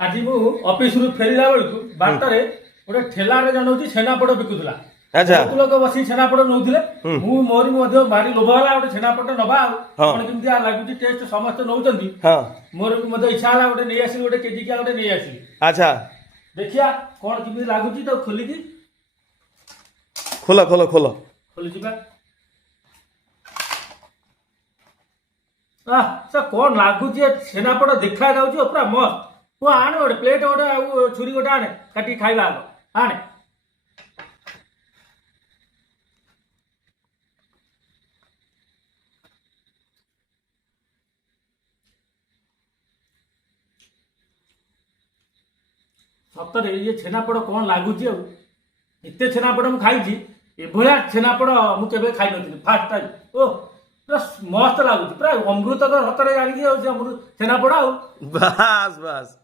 आज मु ऑफिस रु फेरिला बेलकु बाटरे गोटे ठेला रे जण होची छेनापोड़ बिकुतला। अच्छा बहुत लोक बसी छेनापोड़ नौथिले मु मोरी मध्ये भारी लोभ होला गोटे छेनापोड़ नबा कोन केमति आ लागुची टेस्ट समस्त नौचंदी। हां मोर मध्ये इच्छा होला गोटे नै आसी गोटे केजी का गोटे नै आसी। अच्छा देखिया कोन केमति लागुची तो खोली की खोलो खोलो खोलो खोली जिबा। आ से कोन लागुची छेनापोड़ देखा जाउची पूरा मस्त। वो आने गोटे प्लेट गोटे छुरी गोटे आने काटी खाइबा आग आने। सतरे ये छेनापोड़ कौन लगुच एत छेनापोड़ मुझे खाई एभलिया छेनापोड़ मुझे खाई नी फास्ट टाइम। ओ पूरा मस्त लगुच पूरा अमृत तो सतरे जानी छेनापोड़। बस बस